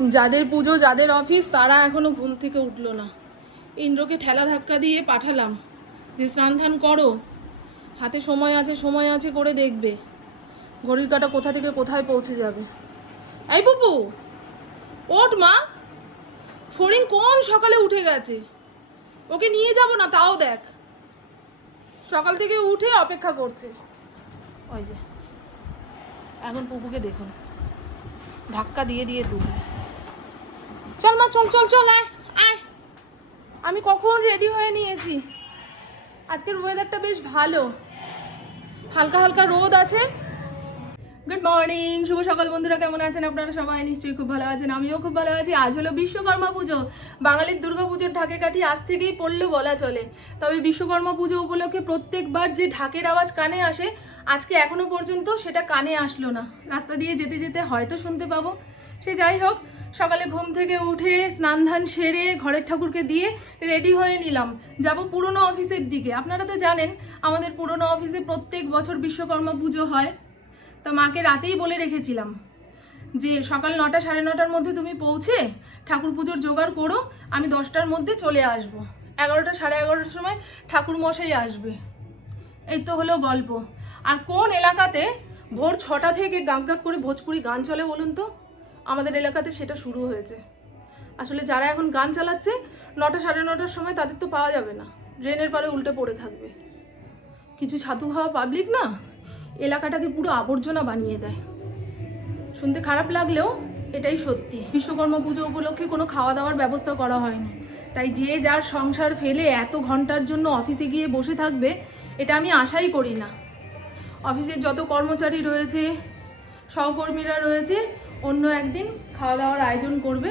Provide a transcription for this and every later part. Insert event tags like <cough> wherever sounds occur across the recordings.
যাদের পুজো, যাদের অফিস তারা এখনও ঘুম থেকে উঠল না। ইন্দ্রকে ঠেলা ধাক্কা দিয়ে পাঠালাম যে, স্নান ধান করো। হাতে সময় আছে সময় আছে করে দেখবে। ঘড়ির কাটা কোথা থেকে কোথায় পৌঁছে যাবে। এই বুবু ওট মা। ফরিং কোন সকালে উঠে গেছে? ওকে নিয়ে যাব না, তাও দেখ। সকাল থেকে উঠে অপেক্ষা করছে। ওই যে, এখন পুপুকে দেখুন। ধাক্কা দিয়ে দিয়ে তুলবে। চল মা, চল চল চল, আয় আমি কখন রেডি হয়ে নিয়েছি? আজকের ওয়েদারটা বেশ ভালো। হালকা হালকা রোদ আছে। গুড মর্নিং শুভ সকাল বন্ধুরা, কেমন আছেন আপনারা সবাই? নিশ্চয়ই খুব ভালো আছেন, আমিও খুব ভালো আছি। আজ হলো বিশ্বকর্মা পুজো। বাঙালির দুর্গা পুজোর ঢাকে কাঠি আজ থেকেই পড়ল বলা চলে। তবে বিশ্বকর্মা পুজো উপলক্ষে প্রত্যেকবার যে ঢাকের আওয়াজ কানে আসে, আজকে এখনও পর্যন্ত সেটা কানে আসলো না। রাস্তা দিয়ে যেতে যেতে হয়তো শুনতে পাবো। সে যাই হোক সকালে ঘুম থেকে উঠে স্নান ধান সেরে ঘরের ঠাকুরকে দিয়ে রেডি হয়ে নিলাম। যাব পুরনো অফিসের দিকে। আপনারা তো জানেন, আমাদের পুরনো অফিসে প্রত্যেক বছর বিশ্বকর্মা পুজো হয়। তো মাকে রাতেই বলে রেখেছিলাম যে, সকাল নটা সাড়ে নটার মধ্যে তুমি পৌঁছে ঠাকুর পুজোর জোগাড় করো, আমি দশটার মধ্যে চলে আসব। এগারোটা সাড়ে এগারোটার সময় ঠাকুর মশাই আসবে। এই তো হলো গল্প। আর কোন এলাকাতে ভোর ছটা থেকে গাক গাক করে ভোজপুরি গান চলে বলুন তো? আমাদের এলাকাতে সেটা শুরু হয়েছে। আসলে যারা এখন গান চালাচ্ছে, নটা সাড়ে নটার সময় তাদের তো পাওয়া যাবে না। ড্রেনের পারে উল্টে পড়ে থাকবে। কিছু ছাতু খাওয়া পাবলিক না? এলাকাটাকে পুরো আবর্জনা বানিয়ে দেয়। শুনতে খারাপ লাগলেও এটাই সত্যি। বিশ্বকর্মা পুজো উপলক্ষে কোনো খাওয়া দাওয়ার ব্যবস্থা করা হয়নি। তাই যে যার সংসার ফেলে এত ঘণ্টার জন্য অফিসে গিয়ে বসে থাকবে, এটা আমি আশাই করি না। অফিসের যত কর্মচারী রয়েছে, সহকর্মীরা রয়েছে অন্য একদিন খাওয়া দাওয়ার আয়োজন করবে,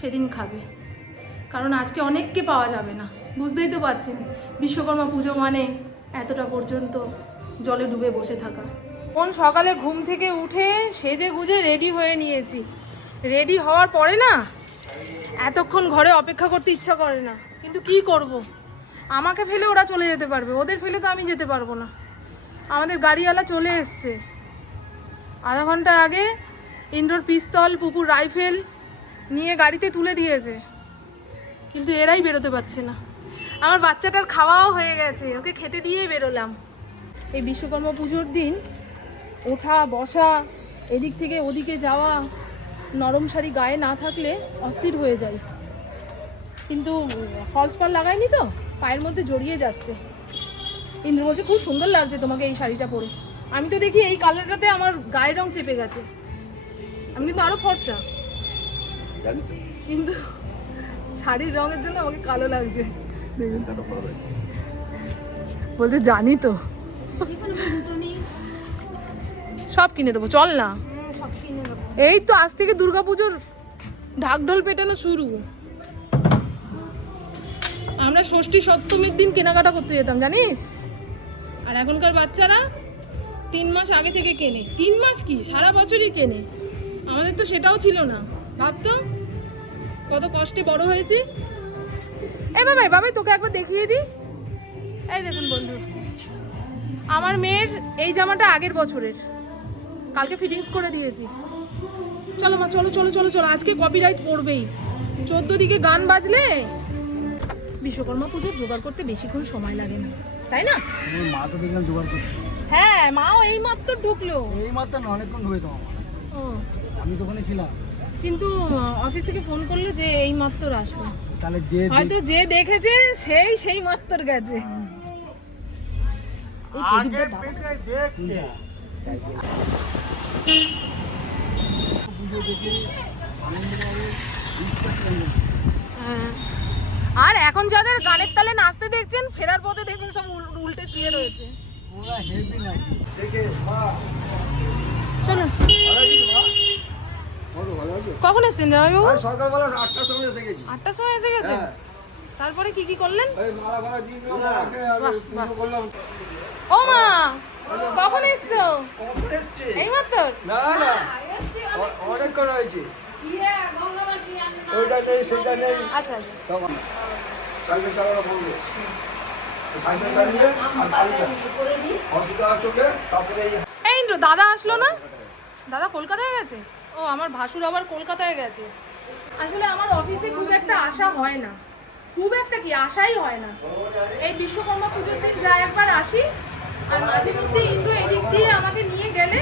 সেদিন খাবে। কারণ আজকে অনেককে পাওয়া যাবে না। বুঝতেই তো পারছেন, বিশ্বকর্মা পুজো মানে এতটা পর্যন্ত জলে ডুবে বসে থাকা। কোন সকালে ঘুম থেকে উঠে সেজে গুজে রেডি হয়ে নিয়েছি। রেডি হওয়ার পরে না, এতক্ষণ ঘরে অপেক্ষা করতে ইচ্ছা করে না। কিন্তু কি করব। আমাকে ফেলে ওরা চলে যেতে পারবে, ওদের ফেলে তো আমি যেতে পারব না। আমাদের গাড়িওয়ালা চলে এসছে। আধা ঘণ্টা আগে ইন্ডোর পিস্তল, পুকুর রাইফেল নিয়ে গাড়িতে তুলে দিয়েছে। কিন্তু এরাই বেরোতে পারছে না। আমার বাচ্চাটার খাওয়াও হয়ে গেছে। ওকে খেতে দিয়েই বেরোলাম। এই বিশ্বকর্মা পুজোর দিন ওঠা, বসা, এদিক থেকে ওদিকে যাওয়া, নরম শাড়ি গায়ে না থাকলে অস্থির হয়ে যায়। কিন্তু ফলস পার লাগায়নি তো? পায়ের মধ্যে জড়িয়ে যাচ্ছে। ইন্দ্র বলছে, খুব সুন্দর লাগছে তোমাকে এই শাড়িটা পরে। আমি তো দেখি এই কালারটাতে আমার গায়ের রং চেপে গেছে। আমি কিন্তু আরও ফর্সা। জানি তো। কিন্তু শাড়ির রঙের জন্য আমাকে কালো লাগছে। বলতে জানি তো। সব কিনে দেবো চল না। এই তো আজ থেকে দুর্গাপুজোর ঢাকঢোল পেটানো শুরু। আমরা ষষ্ঠী সপ্তমীর দিন কেনাকাটা করতে যেতাম জানিস? আর এখনকার বাচ্চারা তিন মাস আগে থেকে কেনে। তিন মাস কি? সারা বছরই কেনে। আমাদের তো সেটাও ছিল না। ভাবতো কত কষ্টে বড় হয়েছে। এই বাবাই বাবাই তোকে একবার দেখিয়ে দিই। এই দেখুন বন্ধু আমার মেয়ের এই জামাটা আগের বছরের। কালকে ফিটিংস করে দিয়েছি। চলো মা চলো চলো চলো চলো আজকে কপিরাইট পড়বেই। চোদ্দ দিকে গান বাজলে বিশ্বকর্মা পুজোর জোগাড় করতে বেশিক্ষণ সময় লাগে না। তাই না? মা তো দেখলাম জোগাড় করছে। হ্যাঁ মাও এই মাত্র ঢুকলো। এই মাত্র না অনেকক্ষণ হয়ে তোমার ও, আমি তো ওখানে ছিলাম। কিন্তু অফিস থেকে ফোন করল যে এই মাত্র আসবে। তাহলে যে হয়তো যে দেখেছে সেই সেই মাত্র গেছে। হ্যাঁ। আর এখন যাদের গানের তালে নাচতে দেখছেন ফেরার পথে দেখুন সব উল্টে শুয়ে রয়েছে। পুরো হেভি লাগছে দেখে মা চলুন ভালো ভালো আছো কখন এসছেন জামাইবাবু? আজ সকালবেলা আটটার সময় এসে গেছি। আটটার সময় এসে গেছেন? হ্যাঁ। তারপরে কি কি করলেন? ও মা কখন এসছো? কখন এসছে? এই মাত্র না না। অনেকক্ষণ হয়েছে। ওইটা নেই সেটা নেই। আচ্ছা আচ্ছা। সব কালকে চালানো এই দাদা আসলো না? দাদা কলকাতায় গেছে? ও, আমার ভাসুর আবার কলকাতায় গেছে। আসলে আমার অফিসে খুব একটা আশা হয় না। খুব একটা কি, আশাই হয় না। এই বিশ্বকর্মা পুজোর দিন যা একবার আসি, আর মাঝে মধ্যে ইন্দ্র এদিক দিয়ে আমাকে নিয়ে গেলে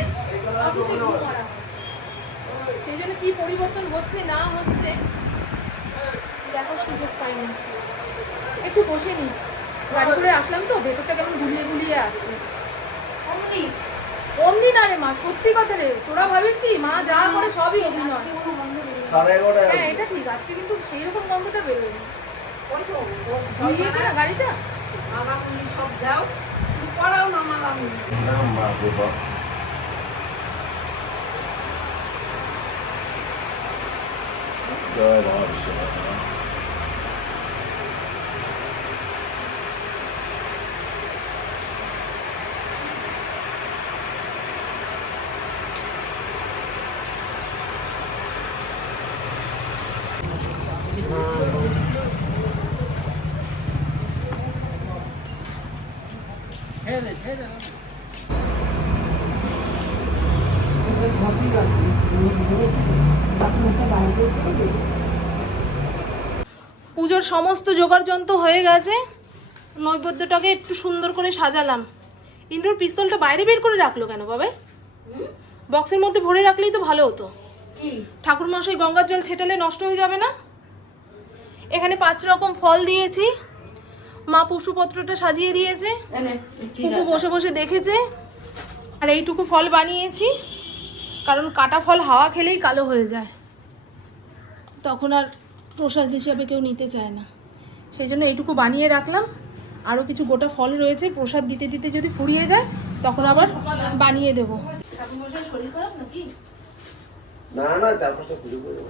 অফিসে ঘুম করা সেই জন্য কি পরিবর্তন হচ্ছে, না হচ্ছে, দেখার সুযোগ পাই না একটু বসে নি। গাড়ি করে আসলাম তো, ভেতরটা কেমন গুলিয়ে গুলিয়ে আসছে। অমনি না রে মা সত্যি কথা রে। তোরা ভাবিস কি? মা যা করে সবই অভিনয়। সাড়ে এগারোটায় হ্যাঁ এটা ঠিক আজকে কিন্তু সেই রকম গন্ধটা বেরোয়নি। ধুইয়েছে না গাড়িটা? মালামুলি সব দাও পড়াও না মালামুলি মা বাবা জয় রাম বিশ্বকর্মা পুজোর সমস্ত জোগাড় যন্ত্র হয়ে গেছে। নৈবেদ্যটাকে একটু সুন্দর করে সাজালাম। ইন্দ্রর পিস্তলটা বাইরে বের করে রাখল কেন বাবা? বক্সের মধ্যে ভরে রাখলেই তো ভালো হতো। ঠাকুর মশাই গঙ্গার জল ছেটালে নষ্ট হয়ে যাবে না? এখানে পাঁচ রকম ফল দিয়েছি। মা পশুপত্রটা সাজিয়ে দিয়েছে। বসে বসে দেখেছে। আর এইটুকু ফল বানিয়েছি। কারণ কাটা ফল হাওয়া খেলেই কালো হয়ে যায়। তখন আর প্রসাদ হিসাবে কেউ নিতে চায় না। সেই জন্য এইটুকু বানিয়ে রাখলাম। আরও কিছু গোটা ফল রয়েছে প্রসাদ দিতে দিতে যদি ফুরিয়ে যায় তখন আবার বানিয়ে দেবো। শরীর খারাপ নাকি? না না চারপাশে ঘুরে ঘুরে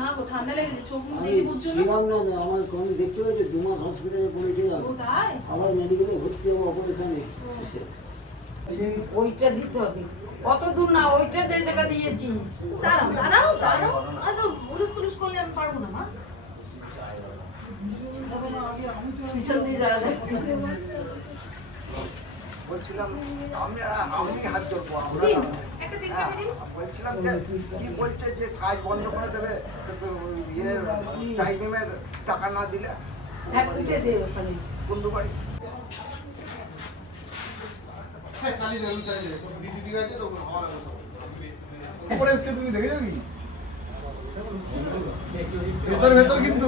না গো ঠান্ডা লেগেছে চোখ মুখ দেখে বুঝছ না? না না, আমার কোন দেখতে পাচ্ছি দু মাস হসপিটালে পড়েছিলাম। ও মেডিকেলে ভর্তি হব অপারেশনে ওইটা দিতে হবে। অত দূর না ওইটা যে জায়গা দিয়েছিস দাঁড়াও দাঁড়াও দাঁড়াও। আর তো হুলুস তুলুস করলে আমি পারব না মা। পিছন দিয়ে যাওয়া যায় বলছিলাম আমি আমি হাত ধরবো আমরা দিন বলছিলাম যে কি বলছে যে কাজ বন্ধ করে দেবে ইয়ে টাকা না দিলে। হ্যাঁ ওখানে। কুন্ডু বাড়ি উপরে এসছে তুমি দেখেছো কি ভেতর ভেতর কিন্তু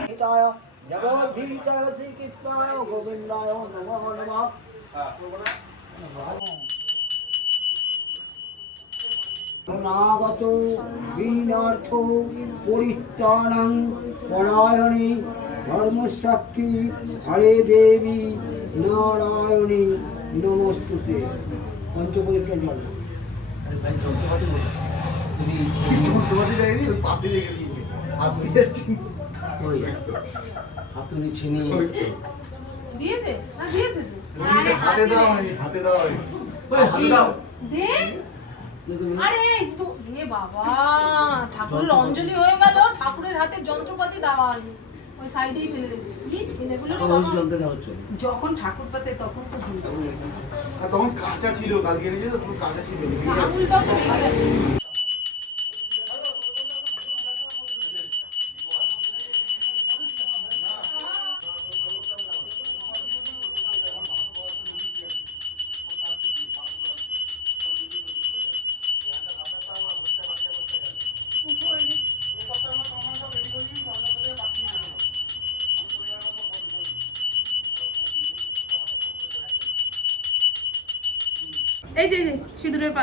গীতায় জগদ্ধীতায় শ্রীকৃষ্ণায় গোবিন্দায় নমো নমঃ অনাগত বিনার্থ পরিত্রাণং পরায়ণী ধর্মসাক্ষী হরে দেবী নারায়ণী নমস্তুতে। পঞ্চপরিত্র জল। হাত হাতুড়ি ছিনি দিয়েছে? না দিয়েছে হাতে হয়নি হাতে দেওয়া হয়নি দে। আরে তো এ বাবা ঠাকুরের অঞ্জলি হয়ে গেল ঠাকুরের হাতে যন্ত্রপাতি দেওয়া হয়নি ওই সাইডেই ফেলে রেখেছে। কি ছেলেগুলো যখন ঠাকুর পাতে তখন তো তখন কাঁচা ছিল কালকে কাঁচা ছিল।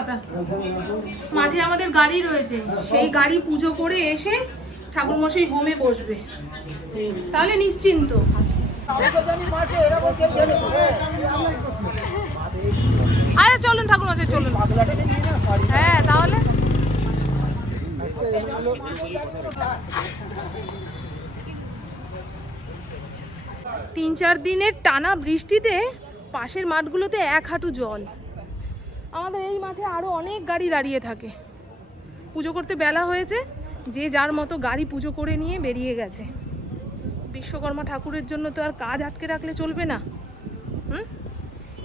সিঁদুরের মাঠে আমাদের গাড়ি রয়েছে। সেই গাড়ি পুজো করে এসে ঠাকুর মশাই হোমে বসবে। তাহলে নিশ্চিন্ত। আচ্ছা চলুন ঠাকুর মশাই চলুন। হ্যাঁ তাহলে। তিন চার দিনের টানা বৃষ্টিতে পাশের মাঠগুলোতে এক হাঁটু জল। আমাদের এই মাঠে আরও অনেক গাড়ি দাঁড়িয়ে থাকে। পুজো করতে বেলা হয়েছে, যে যার মতো গাড়ি পুজো করে নিয়ে বেরিয়ে গেছে। বিশ্বকর্মা ঠাকুরের জন্য তো আর কাজ আটকে রাখলে চলবে না। হুম?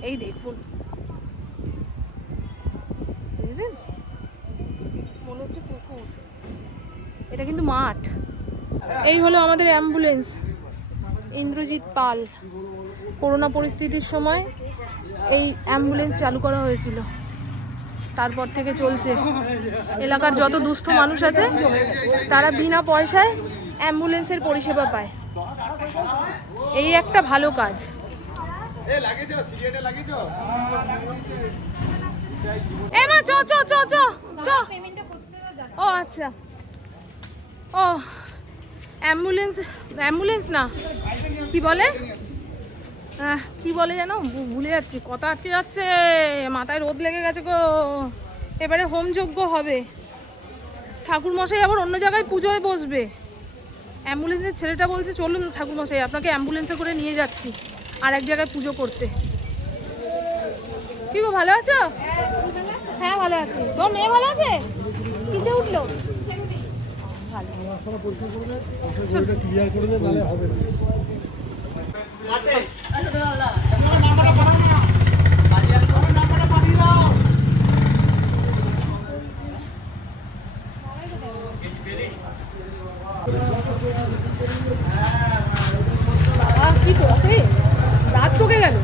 এই দেখুন। দেখেছেন? মনে হচ্ছে পুকুর। এটা কিন্তু মাঠ। এই হলো আমাদের অ্যাম্বুলেন্স। ইন্দ্রজিৎ পাল। করোনা পরিস্থিতির সময় এই অ্যাম্বুলেন্স চালু করা হয়েছিল। তারপর থেকে চলছে। এলাকার যত দুস্থ মানুষ আছে, তারা বিনা পয়সায় অ্যাম্বুলেন্সের পরিষেবা পায়। এই একটা ভালো কাজ। এ ও আচ্ছা। ও, অ্যাম্বুলেন্স অ্যাম্বুলেন্স না। কি বলে? কি বলে যেন? ভুলে যাচ্ছি কথা আটকে যাচ্ছে। মাথায় রোদ লেগে গেছে গো। এবারে হোমযজ্ঞ হবে। ঠাকুর মশাই আবার অন্য জায়গায় পুজোয় বসবে। অ্যাম্বুলেন্সের ছেলেটা বলছে চলুন ঠাকুর মশাই আপনাকে অ্যাম্বুলেন্সে করে নিয়ে যাচ্ছি আর এক জায়গায় পুজো করতে। কি গো ভালো আছো? হ্যাঁ ভালো আছি। তোর মেয়ে ভালো আছে? কিসে উঠল? বাবা কি পথে রাত ঢুকে গেল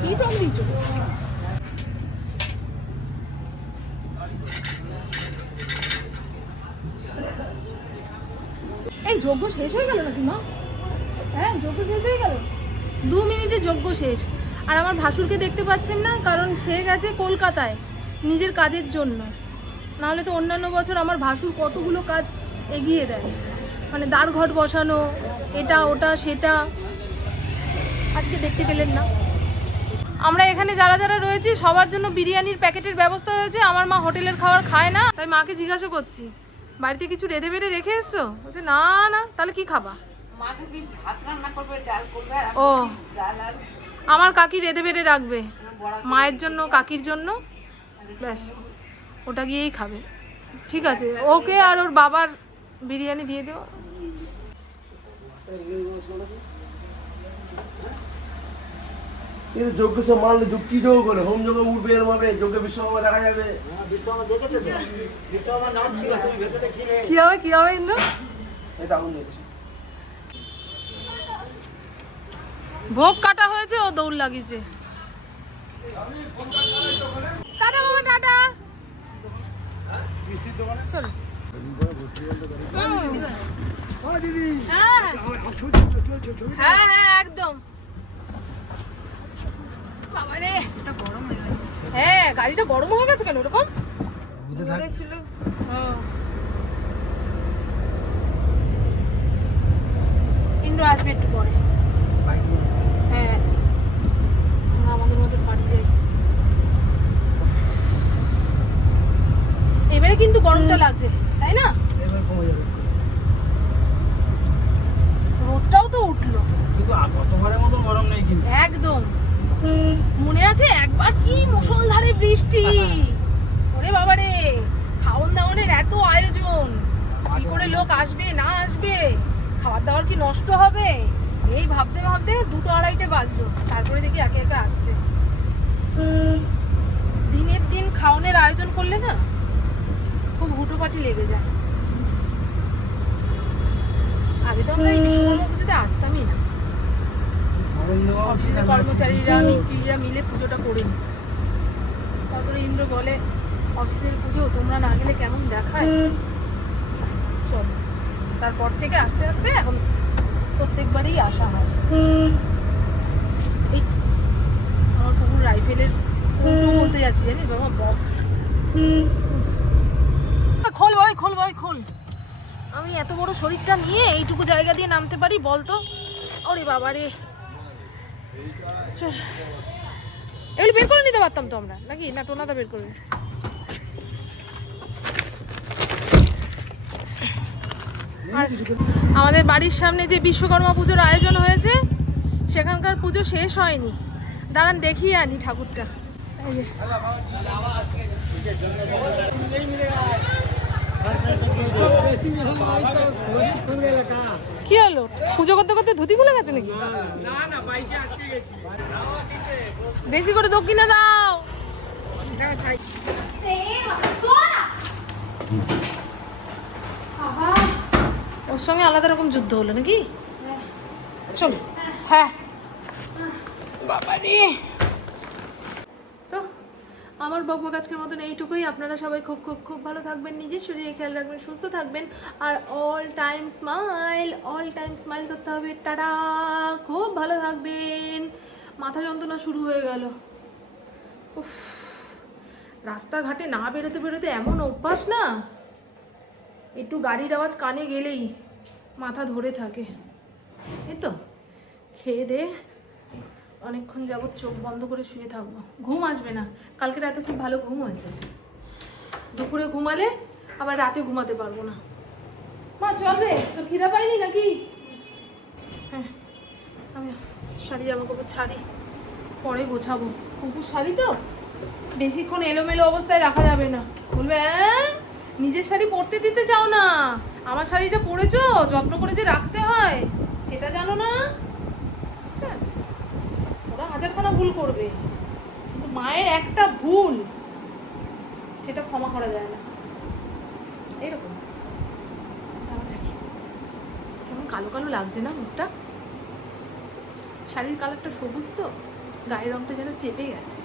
কি টক দিচ্ছ এই যজ্ঞ শেষ হয়ে গেল নাকি মা হ্যাঁ যজ্ঞ শেষ হয়ে গেল দু মিনিটে যজ্ঞ শেষ। আর আমার ভাসুরকে দেখতে পাচ্ছেন না কারণ সে গেছে কলকাতায় নিজের কাজের জন্য। নাহলে তো অন্যান্য বছর আমার ভাসুর কতগুলো কাজ এগিয়ে দেয়। মানে ঘট বসানো এটা ওটা সেটা। আজকে দেখতে পেলেন না। আমরা এখানে যারা যারা রয়েছি সবার জন্য বিরিয়ানির প্যাকেটের ব্যবস্থা হয়েছে। আমার মা হোটেলের খাবার খায় না তাই মাকে জিজ্ঞাসা করছি বাড়িতে কিছু রেঁধে বেড়ে রেখে এসছো? বলছে না না তাহলে কি খাবা? ও। আমার কাকি রেঁধে বেড়ে রাখবে। মায়ের জন্য কাকির জন্য। ব্যাস ওটা গিয়েই খাবে। ঠিক আছে ওকে আর ওর বাবার বিরিয়ানি দিয়ে দেবো। কিন্তু সব মানলে যুক্তি যোগ করে হোম যোগ উঠবে এরম হবে বিশ্বকর্মা দেখা যাবে। ছিলে কি হবে কি হবে ইন্দ্র? এটা আগুন ভোগ কাটা হয়েছে ও দৌড় লাগিয়েছে টাটা বাবা টাটা চলো হুম। হ্যাঁ। হ্যাঁ হ্যাঁ একদম বাবারে হ্যাঁ গাড়িটা গরম হয়ে গেছে কেন ওরকম হ্যাঁ। ইন্দ্র আসবে একটু পরে হ্যাঁ আমরা আমাদের মতো বাড়ি যাই। এবারে কিন্তু গরমটা লাগছে তাই না? রোদটাও তো উঠল। কিন্তু গতবারের মতন গরম নেই কিন্তু। একদম। মনে আছে একবার কি মুষলধারে বৃষ্টি? <laughs> ওরে বাবারে খাওয়ান দাওয়ানের এত আয়োজন। কি করে লোক আসবে না আসবে? খাবার দাবার কি নষ্ট হবে? এই ভাবতে ভাবতে দুটো আড়াইটে বাজলো। তারপরে দেখি একে একে আসছে। দিনের দিন খাওয়ানোর আয়োজন করলে না খুব হুটোপাটি লেগে যায়। আগে তো আমরা এই পুজোতে আসতামই না। অফিসের কর্মচারীরা, মিস্ত্রিরা মিলে পুজোটা করে নিত। তারপরে ইন্দ্র বলে, অফিসের পুজো তোমরা না গেলে কেমন দেখায়? চলো। তারপর থেকে আস্তে আস্তে এখন প্রত্যেকবারই আসা হয়। রাইফেলের বলতে যাচ্ছি, জানিস? বাবা বক্স খোল ভাই খোল ভাই, খোল। আমি এত বড় শরীরটা নিয়ে এইটুকু জায়গা দিয়ে নামতে পারি বলতো ওরে বাবা রে। এগুলো বের করে নিতে পারতাম তো আমরা, নাকি? না, টোনাদা বের করবে। আমাদের বাড়ির সামনে যে বিশ্বকর্মা পুজোর আয়োজন হয়েছে, সেখানকার পুজো শেষ হয়নি। দাঁড়ান দেখিয়ে আনি ঠাকুরটা। কি হলো? পুজো করতে করতে ধুতি খুলে গেছে নাকি? বেশি করে দক্ষিণে দাও। ওর সঙ্গে আলাদা রকম যুদ্ধ হলো নাকি? চলো। হ্যাঁ। তো, আমার বকবক আজকের মতন এইটুকুই। আপনারা সবাই খুব খুব খুব ভালো থাকবেন, নিজের শরীরে খেয়াল রাখবেন, সুস্থ থাকবেন। আর all time smile all time smile করতে হবে। টাটা! খুব ভালো থাকবেন। মাথা যন্ত্রণা শুরু হয়ে গেল। উফ, রাস্তাঘাটে না বেরোতে বেরোতে এমন অভ্যাস না? একটু গাড়ির আওয়াজ কানে গেলেই মাথা ধরে থাকে। এই তো, খেয়ে দে। অনেকক্ষণ যাবৎ চোখ বন্ধ করে শুয়ে থাকব। ঘুম আসবে না। কালকে রাতে খুব ভালো ঘুম হয়েছে। দুপুরে ঘুমালে আবার রাতে ঘুমাতে পারব না। মা চল রে তোর খিদা পাইনি নাকি? হ্যাঁ আমি শাড়ি জামা কাপড় ছাড়ি পরে গোছাবো। কুকুর শাড়ি তো? বেশিক্ষণ এলোমেলো অবস্থায় রাখা যাবে না। বলবে "অ্যাঁ, নিজের শাড়ি পরতে দিতে চাও না। আমার শাড়িটা পরেছো? যত্ন করে যে রাখতে হয়। সেটা জানো না? হাজারখানা ভুল করবে। কিন্তু মায়ের একটা ভুল, সেটা ক্ষমা করা যায় না। ছাড়ি কেমন কালো কালো লাগছে না মুখটা? শাড়ির কালারটা সবুজ তো? গায়ের রংটা যেন চেপে গেছে।